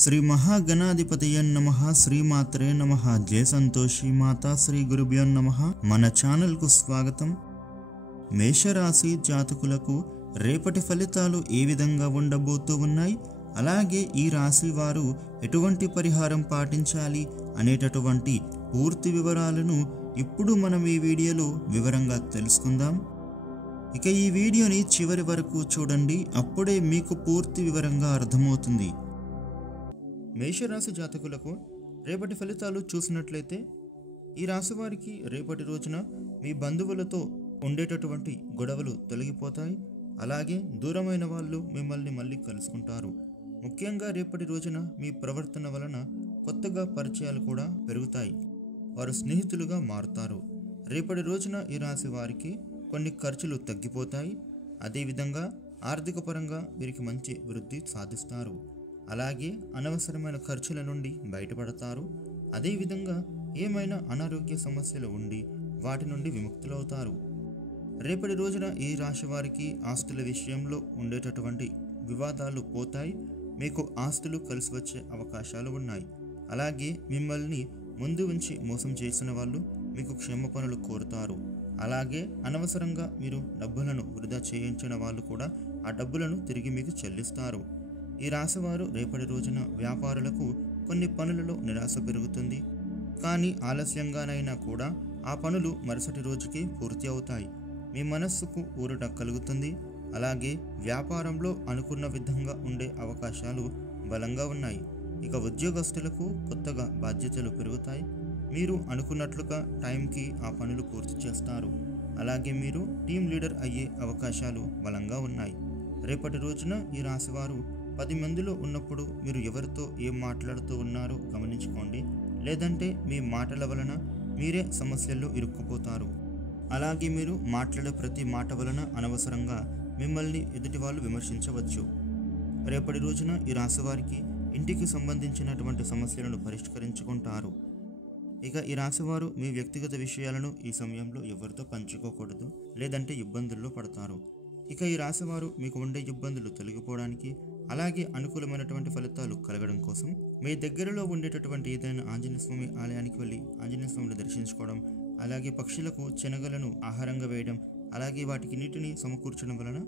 శ్రీ మహాగణాధిపతయ నమః. శ్రీమాత్రే నమః. జయ సంతోషి మాతా శ్రీ గురుభ్యో నమః. మన ఛానల్కు స్వాగతం. మేషరాశి జాతకులకు రేపటి ఫలితాలు ఏ విధంగా ఉండబోతూ ఉన్నాయి, అలాగే ఈ రాశి వారు ఎటువంటి పరిహారం పాటించాలి అనేటటువంటి పూర్తి వివరాలను ఇప్పుడు మనం ఈ వీడియోలో వివరంగా తెలుసుకుందాం. ఇక ఈ వీడియోని చివరి వరకు చూడండి, అప్పుడే మీకు పూర్తి వివరంగా అర్థమవుతుంది. మేషరాశి జాతకులకు రేపటి ఫలితాలు చూసినట్లయితే ఈ రాశి వారికి రేపటి రోజున మీ బంధువులతో ఉండేటటువంటి గొడవలు తొలగిపోతాయి. అలాగే దూరమైన వాళ్ళు మిమ్మల్ని మళ్ళీ కలుసుకుంటారు. ముఖ్యంగా రేపటి రోజున మీ ప్రవర్తన వలన కొత్తగా పరిచయాలు కూడా పెరుగుతాయి. వారు స్నేహితులుగా మారుతారు. రేపటి రోజున ఈ రాశి వారికి కొన్ని ఖర్చులు తగ్గిపోతాయి. అదేవిధంగా ఆర్థిక పరంగా వీరికి మంచి వృద్ధి సాధిస్తారు. అలాగే అనవసరమైన ఖర్చుల నుండి బయటపడతారు. అదేవిధంగా ఏమైనా అనారోగ్య సమస్యలు ఉండి వాటి నుండి విముక్తులవుతారు. రేపటి రోజున ఈ రాశి వారికి ఆస్తుల విషయంలో ఉండేటటువంటి వివాదాలు పోతాయి. మీకు ఆస్తులు కలిసి వచ్చే అవకాశాలు ఉన్నాయి. అలాగే మిమ్మల్ని ముందు ఉంచి మోసం చేసిన వాళ్ళు మీకు క్షమాపణలు కోరుతారు. అలాగే అనవసరంగా మీరు డబ్బులను వృధా చేయించిన వాళ్ళు కూడా ఆ డబ్బులను తిరిగి మీకు చెల్లిస్తారు. ఈ రాశివారు రేపటి రోజున వ్యాపారులకు కొన్ని పనులలో నిరాశ పెరుగుతుంది. కానీ ఆలస్యంగానైనా కూడా ఆ పనులు మరుసటి రోజుకి పూర్తి అవుతాయి. మీ మనస్సుకు ఊరట కలుగుతుంది. అలాగే వ్యాపారంలో అనుకున్న విధంగా ఉండే అవకాశాలు బలంగా ఉన్నాయి. ఇక ఉద్యోగస్తులకు కొత్తగా బాధ్యతలు పెరుగుతాయి. మీరు అనుకున్నట్లుగా టైంకి ఆ పనులు పూర్తి చేస్తారు. అలాగే మీరు టీం లీడర్ అయ్యే అవకాశాలు బలంగా ఉన్నాయి. రేపటి రోజున ఈ రాశివారు 10 మందిలో ఉన్నప్పుడు మీరు ఎవరితో ఏం మాట్లాడుతూ ఉన్నారో గమనించుకోండి. లేదంటే మీ మాటల వలన మీరే సమస్యల్లో ఇరుక్కుపోతారు. అలాగే మీరు మాట్లాడే ప్రతి మాట వలన అనవసరంగా మిమ్మల్ని ఎదుటి వాళ్ళు విమర్శించవచ్చు. రేపటి రోజున ఈ రాశి వారికి ఇంటికి సంబంధించినటువంటి సమస్యలను పరిష్కరించుకుంటారు. ఇక ఈ రాశివారు మీ వ్యక్తిగత విషయాలను ఈ సమయంలో ఎవరితో పంచుకోకూడదు, లేదంటే ఇబ్బందుల్లో పడతారు. ఇక ఈ రాశివారు మీకు ఉండే ఇబ్బందులు తొలగిపోవడానికి, అలాగే అనుకూలమైనటువంటి ఫలితాలు కలగడం కోసం మీ దగ్గరలో ఉండేటటువంటి ఏదైనా ఆంజనేయ స్వామి ఆలయానికి వెళ్ళి ఆంజనేయ స్వామిని దర్శించుకోవడం, అలాగే పక్షులకు శనగలను ఆహారంగా వేయడం, అలాగే వాటికి నీటిని సమకూర్చడం వలన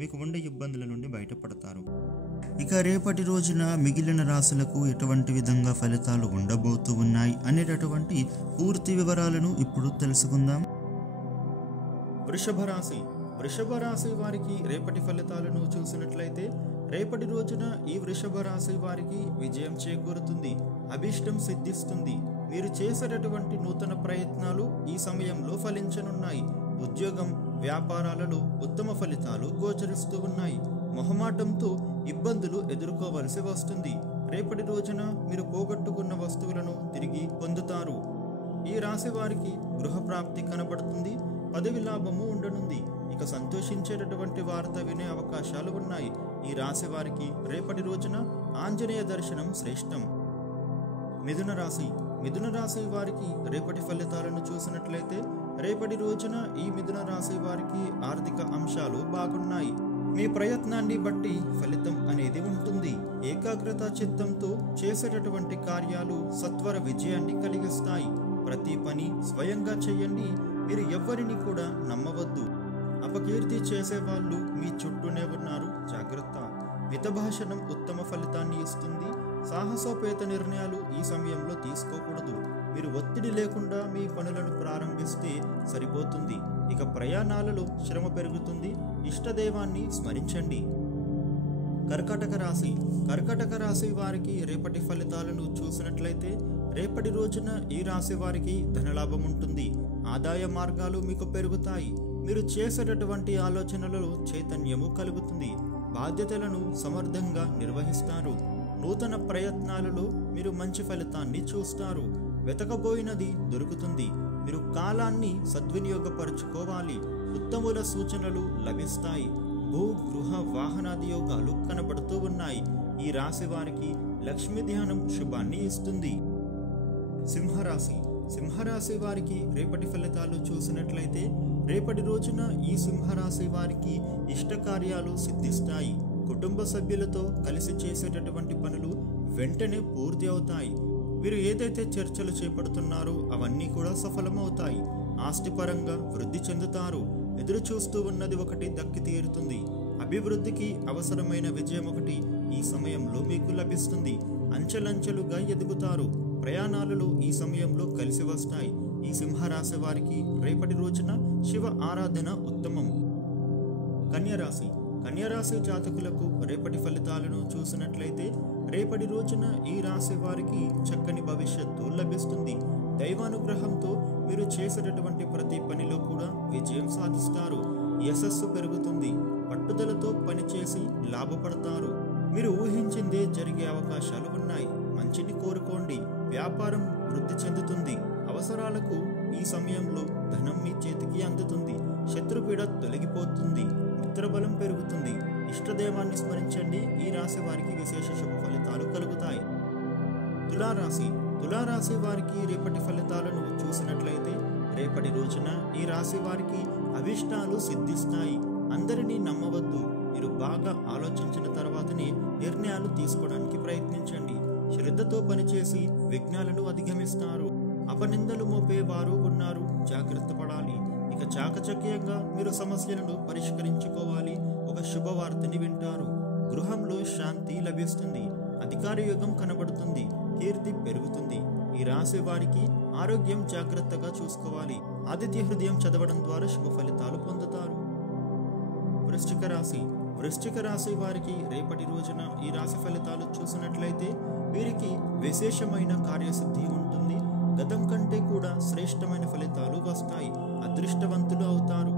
మీకు ఉండే ఇబ్బందుల నుండి బయటపడతారు. ఇక రేపటి రోజున మిగిలిన రాశులకు ఎటువంటి విధంగా ఫలితాలు ఉండబోతూ ఉన్నాయి అనేటటువంటి పూర్తి వివరాలను ఇప్పుడు తెలుసుకుందాం. వృషభ రాశి వారికి రేపటి ఫలితాలను చూసినట్లయితే రేపటి రోజున ఈ వృషభ రాశి వారికి విజయం చేకూరుతుంది. అభిష్టం సిద్ధిస్తుంది. మీరు చేసేటటువంటి నూతన ప్రయత్నాలు ఈ సమయంలో ఫలించనున్నాయి. ఉద్యోగం, వ్యాపారాలలో ఉత్తమ ఫలితాలు గోచరిస్తూ ఉన్నాయి. మొహమాటంతో ఇబ్బందులు ఎదుర్కోవలసి వస్తుంది. రేపటి రోజున మీరు పోగొట్టుకున్న వస్తువులను తిరిగి పొందుతారు. ఈ రాశి వారికి గృహప్రాప్తి కనబడుతుంది. పదవి లాభము ఉండనుంది. ఇక సంతోషించేటటువంటి వార్త వినే అవకాశాలు ఉన్నాయి. ఈ రాశి వారికి రేపటి రోజున ఆంజనేయ దర్శనం శ్రేష్టం. మిథున రాశి వారికి రేపటి ఫలితాలను చూసినట్లయితే రేపటి రోజున ఈ మిథున రాశి వారికి ఆర్థిక అంశాలు బాగున్నాయి. మీ ప్రయత్నాన్ని బట్టి ఫలితం అనేది ఉంటుంది. ఏకాగ్రత చిత్తంతో చేసేటటువంటి కార్యాలు సత్వర విజయాన్ని కలిగిస్తాయి. ప్రతి పని స్వయంగా చేయండి. మీరు ఎవ్వరిని కూడా నమ్మవద్దు. అపకీర్తి చేసేవాళ్ళు మీ చుట్టూనే ఉన్నారు, జాగ్రత్త. మితభాషణం ఉత్తమ ఫలితాన్ని ఇస్తుంది. సాహసోపేత నిర్ణయాలు ఈ సమయంలో తీసుకోకూడదు. మీరు ఒత్తిడి లేకుండా మీ పనులను ప్రారంభిస్తే సరిపోతుంది. ఇక ప్రయాణాలలో శ్రమ పెరుగుతుంది. ఇష్టదైవాన్ని స్మరించండి. కర్కాటక రాశి వారికి రేపటి ఫలితాలను చూసినట్లయితే రేపటి రోజున ఈ రాశి వారికి ధనలాభం ఉంటుంది. ఆదాయ మార్గాలు మీకు పెరుగుతాయి. మీరు చేసేటటువంటి ఆలోచనలలో చైతన్యము కలుగుతుంది. బాధ్యతలను సమర్థంగా నిర్వహిస్తారు. నూతన ప్రయత్నాలలో మీరు మంచి ఫలితాన్ని చూస్తారు. వెతకబోయినది దొరుకుతుంది. మీరు కాలాన్ని సద్వినియోగపరుచుకోవాలి. ఉత్తముల సూచనలు లభిస్తాయి. భూ, గృహ, వాహనాది యోగాలు కనబడుతూ ఉన్నాయి. ఈ రాశి వారికి లక్ష్మీ ధ్యానం శుభాన్ని ఇస్తుంది. సింహరాశి వారికి రేపటి ఫలితాలు చూసినట్లయితే రేపటి రోజున ఈ సింహరాశి వారికి ఇష్టకార్యాలు సిద్ధిస్తాయి. కుటుంబ సభ్యులతో కలిసి చేసేటటువంటి పనులు వెంటనే పూర్తి అవుతాయి. వీరు ఏదైతే చర్చలు చేపడుతున్నారో అవన్నీ కూడా సఫలమవుతాయి. ఆస్తిపరంగా వృద్ధి చెందుతారు. ఎదురు చూస్తూ ఉన్నది ఒకటి దక్కి తీరుతుంది. అభివృద్ధికి అవసరమైన విజయం ఒకటి ఈ సమయంలో మీకు లభిస్తుంది. అంచెలంచెలుగా ఎదుగుతారు. ప్రయాణాలలో ఈ సమయంలో కలిసి వస్తాయి. ఈ సింహరాశి వారికి రేపటి రోజున శివ ఆరాధన ఉత్తమం. కన్యరాశి జాతకులకు రేపటి ఫలితాలను చూసినట్లయితే రేపటి రోజున ఈ రాశి వారికి చక్కని భవిష్యత్తు లభిస్తుంది. దైవానుగ్రహంతో మీరు చేసేటటువంటి ప్రతి పనిలో కూడా విజయం సాధిస్తారు. యశస్సు పెరుగుతుంది. పట్టుదలతో పనిచేసి లాభపడతారు. మీరు ఊహించిందే జరిగే అవకాశాలు ఉన్నాయి. మంచిని కోరుకోండి. వ్యాపారం వృద్ధి చెందుతుంది. అవసరాలకు ఈ సమయంలో ధనం మీ చేతికి అందుతుంది. శత్రుపీడ తొలగిపోతుంది. మిత్రబలం పెరుగుతుంది. ఇష్టదేవాన్ని స్మరించండి. ఈ రాశి వారికి విశేష శుభ ఫలితాలు కలుగుతాయి. తులారాశి వారికి రేపటి ఫలితాలను చూసినట్లయితే రేపటి రోజున ఈ రాశి వారికి అభిష్టాలు సిద్ధిస్తాయి. అందరినీ నమ్మవద్దు. మీరు బాగా ఆలోచించిన తర్వాతనే నిర్ణయాలు తీసుకోవడానికి ప్రయత్నించండి. శ్రద్ధతో పనిచేసి విఘ్నాలను అధిగమిస్తారు. అపనిందలు మోపేవారు ఉన్నారు. జాగ్రత్త పడాలి. ఇక చాకచక్యంగా మీరు సమస్యలను పరిష్కరించుకోవాలి. ఒక శుభవార్తని వింటారు. గృహంలో శాంతి లభిస్తుంది. అధికార యుగం కనబడుతుంది. కీర్తి పెరుగుతుంది. ఈ రాశి వారికి ఆరోగ్యం జాగ్రత్తగా చూసుకోవాలి. ఆదిత్య హృదయం చదవడం ద్వారా శుభ ఫలితాలు పొందుతారు. వృశ్చిక రాశి వారికి రేపటి రోజున ఈ రాశి ఫలితాలు చూసినట్లయితే వీరికి విశేషమైన కార్యసిద్ధి ఉంటుంది. గతం కంటే కూడా శ్రేష్టమైన ఫలితాలు వస్తాయి. అదృష్టవంతులు అవుతారు.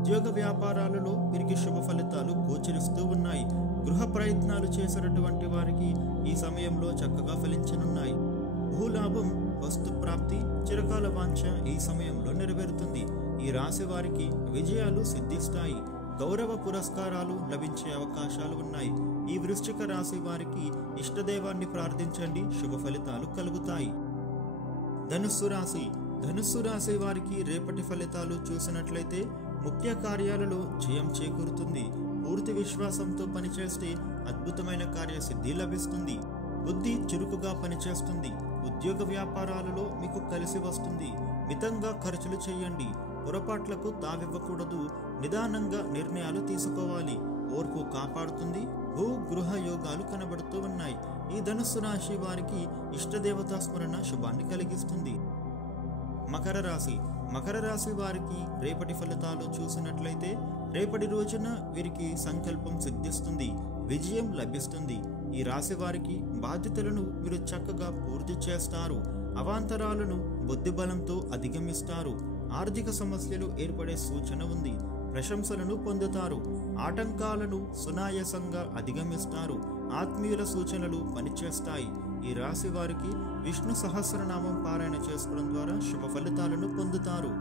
ఉద్యోగ వ్యాపారాలలో వీరికి శుభ ఫలితాలు గోచరిస్తూ ఉన్నాయి. గృహ ప్రయత్నాలు చేసినటువంటి వారికి ఈ సమయంలో చక్కగా ఫలించనున్నాయి. భూలాభం, వస్తు ప్రాప్తి, చిరకాల వాంఛ ఈ సమయంలో నెరవేరుతుంది. ఈ రాశి వారికి విజయాలు సిద్ధిస్తాయి. గౌరవ పురస్కారాలు లభించే అవకాశాలు ఉన్నాయి. ఈ వృశ్చిక రాశి వారికి ఇష్టదేవాన్ని ప్రార్థించండి. శుభ ఫలితాలు కలుగుతాయి. ధనుస్సు రాశి వారికి రేపటి ఫలితాలు చూసినట్లయితే ముఖ్య కార్యాలలో జయం చేకూరుతుంది. పూర్తి విశ్వాసంతో పనిచేస్తే అద్భుతమైన కార్యసిద్ధి లభిస్తుంది. బుద్ధి చురుకుగా పనిచేస్తుంది. ఉద్యోగ వ్యాపారాలలో మీకు కలిసి వస్తుంది. మితంగా ఖర్చులు చేయండి. పొరపాట్లకు తావివ్వకూడదు. నిదానంగా నిర్ణయాలు తీసుకోవాలి. ఓర్పు కాపాడుతుంది. భూ గృహ యోగాలు కనబడుతూ ఉన్నాయి. ఈ ధనుస్సు రాశి వారికి ఇష్టదేవతా స్మరణ శుభాన్ని కలిగిస్తుంది. మకర రాశి వారికి రేపటి ఫలితాలు చూసినట్లయితే రేపటి రోజున వీరికి సంకల్పం సిద్ధిస్తుంది. విజయం లభిస్తుంది. ఈ రాశి వారికి బాధ్యతలను మీరు చక్కగా పూర్తి చేస్తారు. అవాంతరాలను బుద్ధిబలంతో అధిగమిస్తారు. ఆర్థిక సమస్యలు ఏర్పడే సూచన ఉంది. ప్రశంసలను పొందుతారు. ఆటంకాలను సునాయాసంగా అధిగమిస్తారు. ఆత్మీయుల సూచనలు పనిచేస్తాయి. ఈ రాశి వారికి విష్ణు సహస్రనామం పారాయణ చేసుకోవడం ద్వారా శుభ ఫలితాలను పొందుతారు.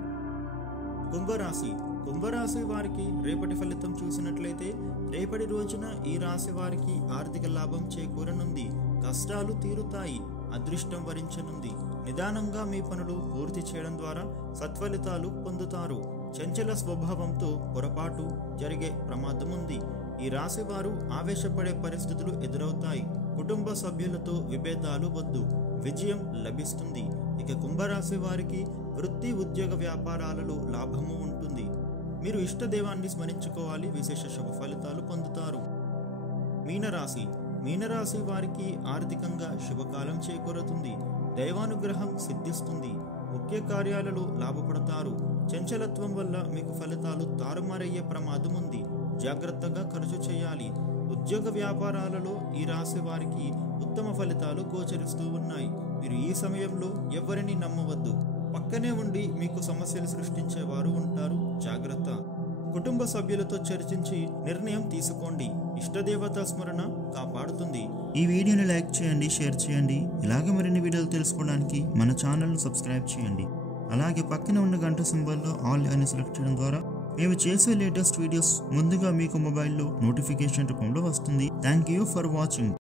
కుంభరాశి వారికి రేపటి ఫలితం చూసినట్లయితే రేపటి రోజున ఈ రాశి వారికి ఆర్థిక లాభం చేకూరనుంది. కష్టాలు తీరుతాయి. అదృష్టం వరించనుంది. నిదానంగా మీ పనులు పూర్తి చేయడం ద్వారా సత్ఫలితాలు పొందుతారు. చంచల స్వభావంతో పొరపాటు జరిగే ప్రమాదం ఉంది. ఈ రాశి వారు ఆవేశపడే పరిస్థితులు ఎదురవుతాయి. కుటుంబ సభ్యులతో విభేదాలు వద్దు. విజయం లభిస్తుంది. ఇక కుంభరాశి వారికి వృత్తి ఉద్యోగ వ్యాపారాలలో లాభము ఉంటుంది. మీరు ఇష్టదేవాన్ని స్మరించుకోవాలి. విశేష శుభ ఫలితాలు పొందుతారు. మీనరాశి వారికి ఆర్థికంగా శుభకాలం చేకూరుతుంది. దైవానుగ్రహం సిద్ధిస్తుంది. ముఖ్య కార్యాలలో లాభపడతారు. చంచలత్వం వల్ల మీకు ఫలితాలు తారుమారయ్యే ప్రమాదం ఉంది. జాగ్రత్తగా ఖర్చు చేయాలి. ఉద్యోగ వ్యాపారాలలో ఈ రాశి వారికి ఉత్తమ ఫలితాలు గోచరిస్తూ ఉన్నాయి. మీరు ఈ సమయంలో ఎవరిని నమ్మవద్దు. పక్కనే ఉండి మీకు సమస్యలు సృష్టించేవారు ఉంటారు. జాగ్రత్త. కుటుంబ సభ్యులతో చర్చించి నిర్ణయం తీసుకోండి. ఇష్టదేవతా స్మరణ కాపాడుతుంది. ఈ వీడియోని లైక్ చేయండి, షేర్ చేయండి. ఇలాగే మరిన్ని వీడియోలు తెలుసుకోవడానికి మన ఛానల్ను సబ్స్క్రైబ్ చేయండి. అలాగే పక్కన ఉన్న గంట సింబల్లో ఆల్ అని సెలెక్ట్ చేయడం ద్వారా మేము చేసే లేటెస్ట్ వీడియోస్ ముందుగా మీకు మొబైల్లో నోటిఫికేషన్ రూపంలో వస్తుంది. Thank you for watching.